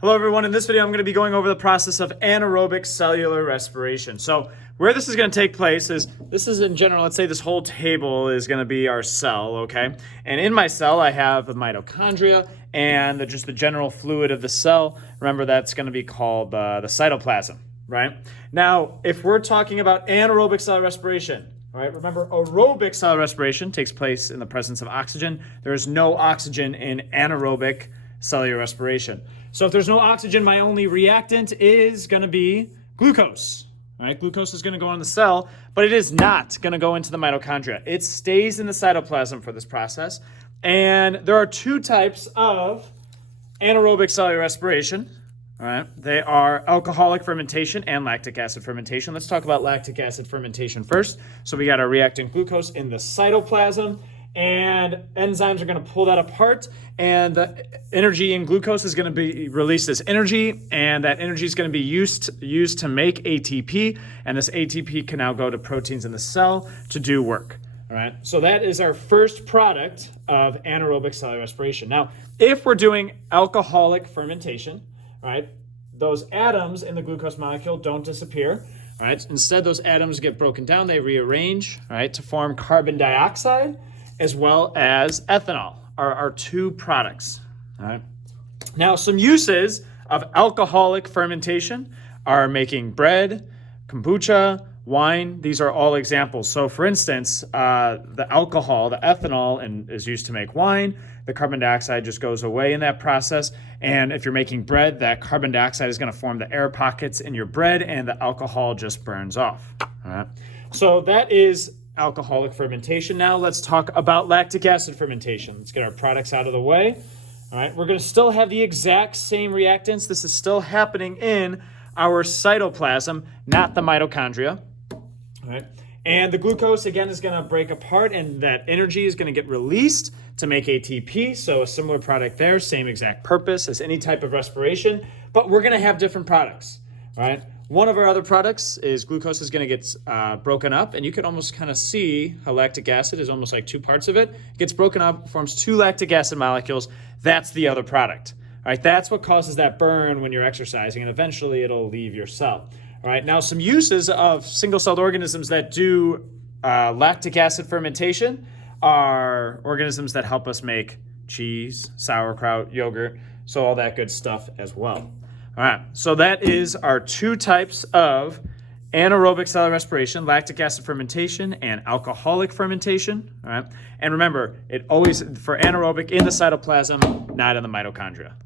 Hello everyone, in this video I'm going to be going over the process of anaerobic cellular respiration. So where this is going to take place is, this is in general, let's say this whole table is going to be our cell, okay? And in my cell I have the mitochondria and just the general fluid of the cell. Remember, that's going to be called the cytoplasm, right? Now, if we're talking about anaerobic cellular respiration, all right, remember aerobic cellular respiration takes place in the presence of oxygen. There is no oxygen in anaerobic cellular respiration. So if there's no oxygen, my only reactant is going to be glucose. All right, glucose is going to go in the cell, but it is not going to go into the mitochondria. It stays in the cytoplasm for this process. And there are two types of anaerobic cellular respiration. All right, they are alcoholic fermentation and lactic acid fermentation. Let's talk about lactic acid fermentation first. So we got our reactant glucose in the cytoplasm, and enzymes are going to pull that apart, and the energy in glucose is going to be released as energy, and that energy is going to be used to make ATP, and this ATP can now go to proteins in the cell to do work. All right, so that is our first product of anaerobic cellular respiration. Now, if we're doing alcoholic fermentation, all right, those atoms in the glucose molecule don't disappear. All right, instead those atoms get broken down, they rearrange, all right, to form carbon dioxide as well as ethanol are our two products. All right. Now, some uses of alcoholic fermentation are making bread, kombucha, wine. These are all examples. So for instance, the alcohol, the ethanol, is used to make wine. The carbon dioxide just goes away in that process. And if you're making bread, that carbon dioxide is going to form the air pockets in your bread, and the alcohol just burns off. All right. So that is alcoholic fermentation. Now let's talk about lactic acid fermentation. Let's get our products out of the way. All right, we're going to still have the exact same reactants. This is still happening in our cytoplasm, not the mitochondria. All right, and the glucose again is going to break apart, and that energy is going to get released to make ATP. So a similar product there, same exact purpose as any type of respiration, but we're going to have different products. All right. One of our other products is glucose is going to get broken up, and you can almost kind of see how lactic acid is almost like two parts of it. It gets broken up, forms two lactic acid molecules. That's the other product. All right, that's what causes that burn when you're exercising, and eventually it'll leave your cell. All right, now some uses of single-celled organisms that do lactic acid fermentation are organisms that help us make cheese, sauerkraut, yogurt, so all that good stuff as well. All right, so that is our two types of anaerobic cellular respiration: lactic acid fermentation and alcoholic fermentation. All right, and remember, it always for anaerobic in the cytoplasm, not in the mitochondria.